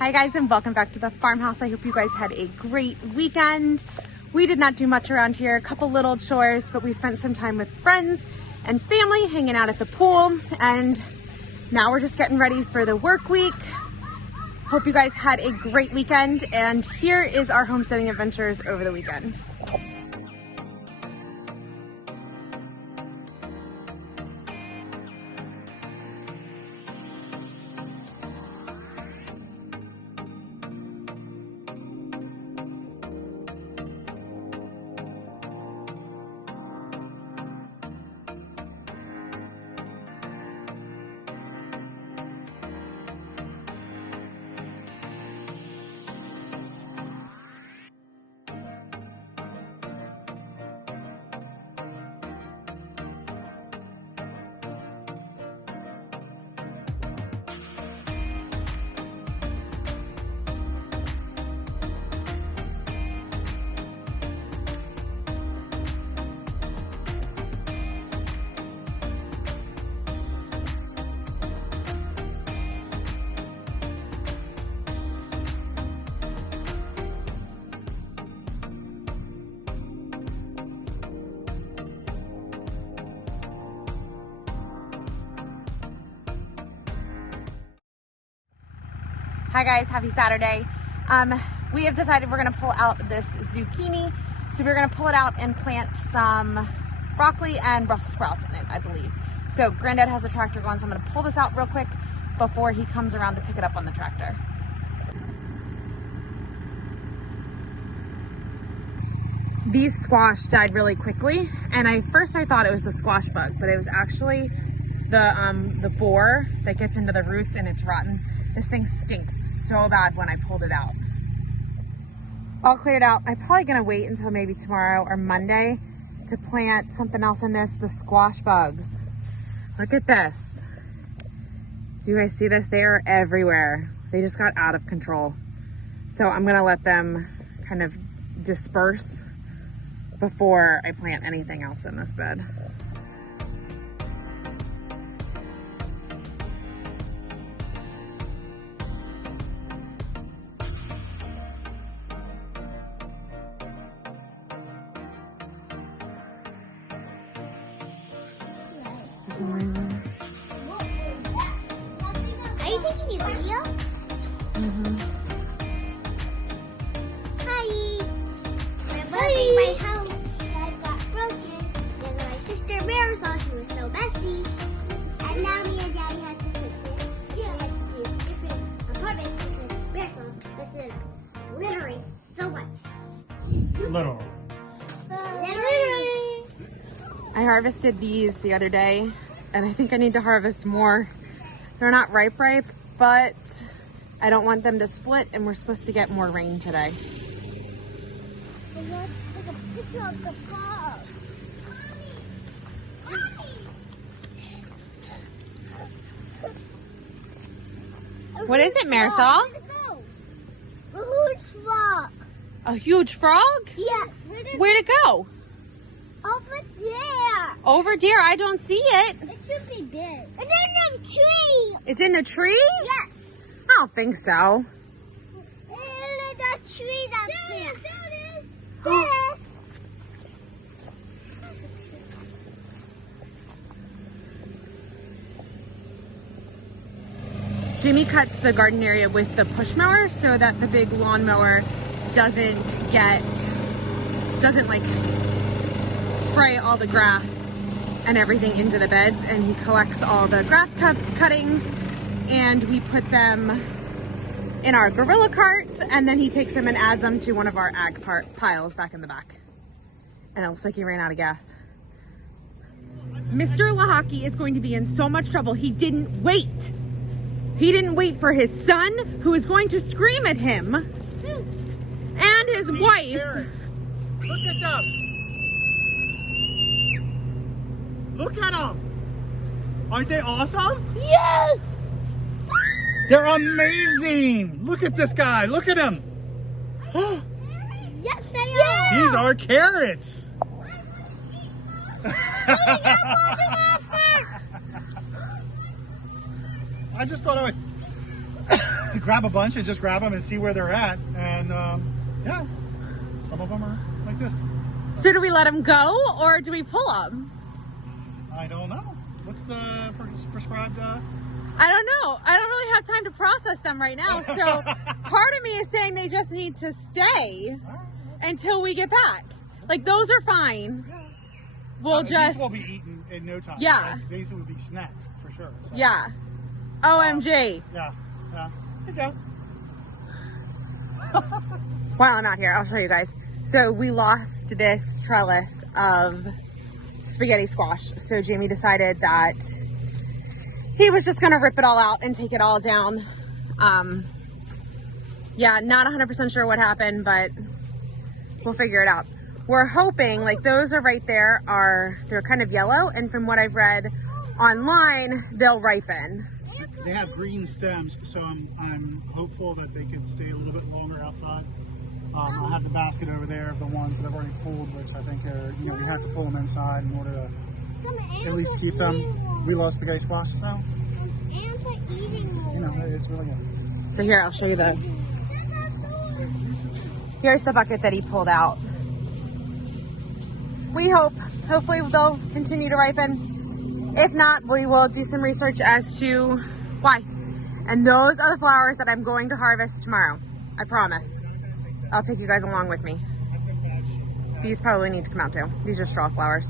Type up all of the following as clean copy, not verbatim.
Hi guys, and welcome back to the farmhouse. I hope you guys had a great weekend. We did not do much around here, a couple little chores, but we spent some time with friends and family hanging out at the pool, and now we're just getting ready for the work week. Hope you guys had a great weekend, and here is our homesteading adventures over the weekend. Hi guys, happy Saturday. We have decided we're gonna pull out this zucchini. So we're gonna pull it out and plant some broccoli and Brussels sprouts in it, I believe. So Granddad has the tractor going, so I'm gonna pull this out real quick before he comes around to pick it up on the tractor. These squash died really quickly, and first I thought it was the squash bug, but it was actually the borer that gets into the roots and it's rotten. This thing stinks so bad when I pulled it out. All cleared out. I'm probably gonna wait until maybe tomorrow or Monday to plant something else in this, the squash bugs. Look at this. Do you guys see this? They are everywhere. They just got out of control. So I'm gonna let them kind of disperse before I plant anything else in this bed. Are you taking a video? Mm-hmm. Hi! I'm building my house that got broken, and my sister Marisol, she was so messy. And now me and Daddy had to fix it. Yeah, we had to do different apartments because Marisol was littering so much. Little. Littering! I harvested these the other day, and I think I need to harvest more. They're not ripe, but I don't want them to split, and we're supposed to get more rain today. And let's take a picture of the bug. What is it, Marisol? A huge frog. A huge frog? Yeah. Where'd it go? Over there. Over there, I don't see it. It should be big. It's in the tree. It's in the tree? Yes. I don't think so. It's in the tree that's there. There it is. There. Jamie cuts the garden area with the push mower so that the big lawnmower doesn't like spray all the grass and everything into the beds, and he collects all the grass cuttings and we put them in our gorilla cart, and then he takes them and adds them to one of our ag piles back in the back. And it looks like he ran out of gas. Mr. Lahaki is going to be in so much trouble. He didn't wait. He didn't wait for his son, who is going to scream at him, and his wife. Carrots. Look at them. Look at them. Aren't they awesome? Yes. They're amazing. Look at this guy. Look at him. Yes, they are. These are carrots. I just thought I would grab a bunch and just grab them and see where they're at. And yeah, some of them are like this. So do we let them go or do we pull them? I don't know. What's the prescribed? I don't know. I don't really have time to process them right now. So part of me is saying they just need to stay until we get back. Like those are fine. Yeah. We'll just. These will be eaten in no time. Yeah. Like, these would be snacks for sure. So. Yeah. OMG. Yeah. Yeah. There you go. While I'm out here, I'll show you guys. So we lost this trellis of spaghetti squash. So Jamie decided that he was just gonna rip it all out and take it all down. Yeah, not 100% sure what happened, but we'll figure it out. We're hoping, like those are right there, they're kind of yellow, and from what I've read online, they'll ripen. They have green stems, so I'm hopeful that they could stay a little bit longer outside. I have the basket over there of the ones that I've already pulled, which I think are, you know, we have to pull them inside in order to at least keep them. We love spaghetti squash, so, you know, it's really good. So here, I'll show you here's the bucket that he pulled out. We hopefully they'll continue to ripen. If not, we will do some research as to why. And those are the flowers that I'm going to harvest tomorrow. I promise. I'll take you guys along with me. These probably need to come out too. These are straw flowers.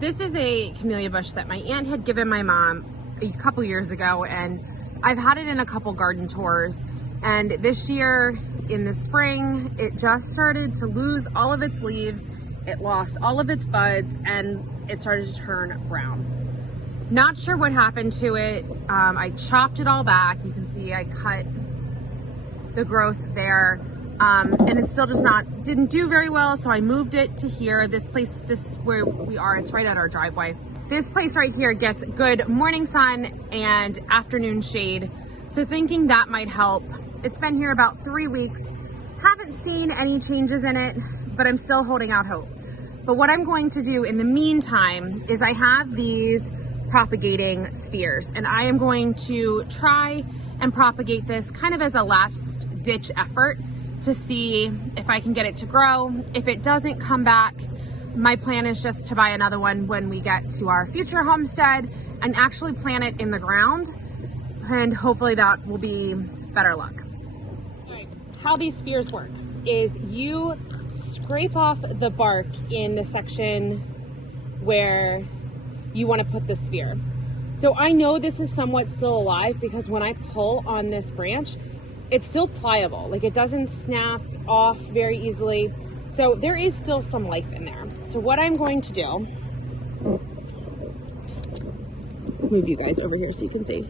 This is a camellia bush that my aunt had given my mom a couple years ago, and I've had it in a couple garden tours. And this year in the spring, it just started to lose all of its leaves. It lost all of its buds and it started to turn brown. Not sure what happened to it. I chopped it all back. You can see I cut the growth there. And it still didn't do very well. So I moved it to here. This place, where we are, it's right at our driveway. This place right here gets good morning sun and afternoon shade. So thinking that might help. It's been here about 3 weeks. Haven't seen any changes in it, but I'm still holding out hope. But what I'm going to do in the meantime is I have these propagating spheres, and I am going to try and propagate this kind of as a last ditch effort to see if I can get it to grow. If it doesn't come back, my plan is just to buy another one when we get to our future homestead and actually plant it in the ground, and hopefully that will be better luck. All right, how these spheres work is you scrape off the bark in the section where you want to put the sphere. So I know this is somewhat still alive because when I pull on this branch, it's still pliable. Like it doesn't snap off very easily. So there is still some life in there. So what I'm going to do, move you guys over here so you can see,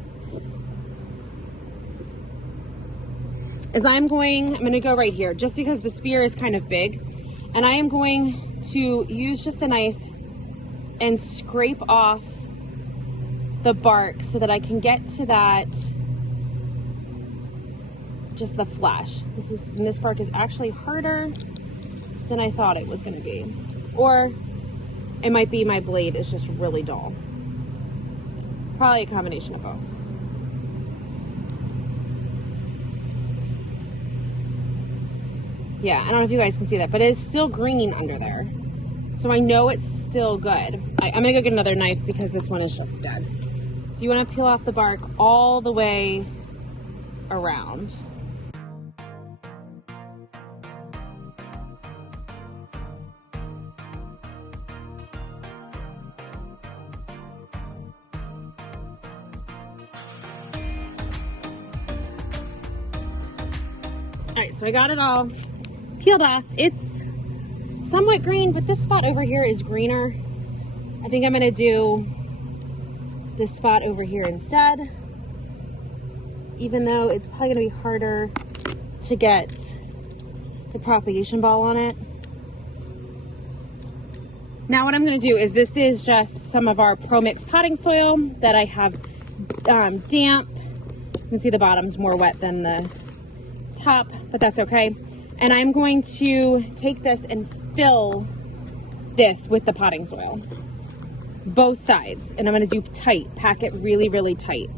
is I'm going to go right here just because the sphere is kind of big, and I am going to use just a knife and scrape off the bark so that I can get to that, just the flesh. This bark is actually harder than I thought it was going to be. Or it might be my blade is just really dull. Probably a combination of both. Yeah, I don't know if you guys can see that, but it is still green under there. So I know it's still good. I'm gonna go get another knife because this one is just dead. So you wanna peel off the bark all the way around. All right, so I got it all peeled off. It's somewhat green, but this spot over here is greener. I think I'm gonna do this spot over here instead, even though it's probably gonna be harder to get the propagation ball on it. Now what I'm gonna do is, this is just some of our Pro Mix potting soil that I have damp. You can see the bottom's more wet than the top, but that's okay. And I'm going to take this and fill this with the potting soil, both sides, and I'm going to do tight, pack it really, really tight.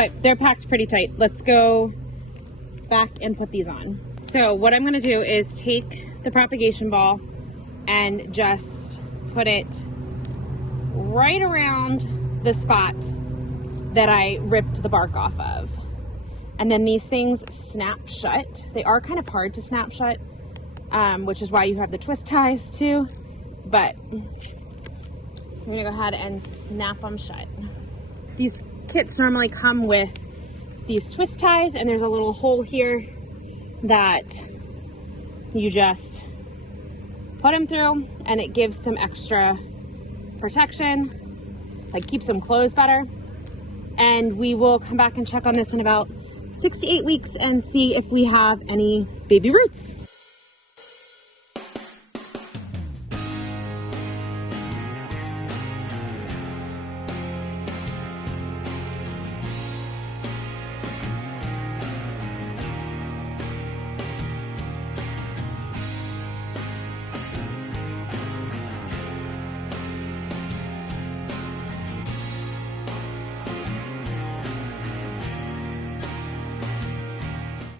right, they're packed pretty tight. Let's go back and put these on. So what I'm gonna do is take the propagation ball and just put it right around the spot that I ripped the bark off of. And then these things snap shut. They are kind of hard to snap shut, which is why you have the twist ties too. But I'm gonna go ahead and snap them shut. These kits normally come with these twist ties, and there's a little hole here that you just put them through, and it gives some extra protection, like keeps them closed better. And we will come back and check on this in about 6 to 8 weeks and see if we have any baby roots.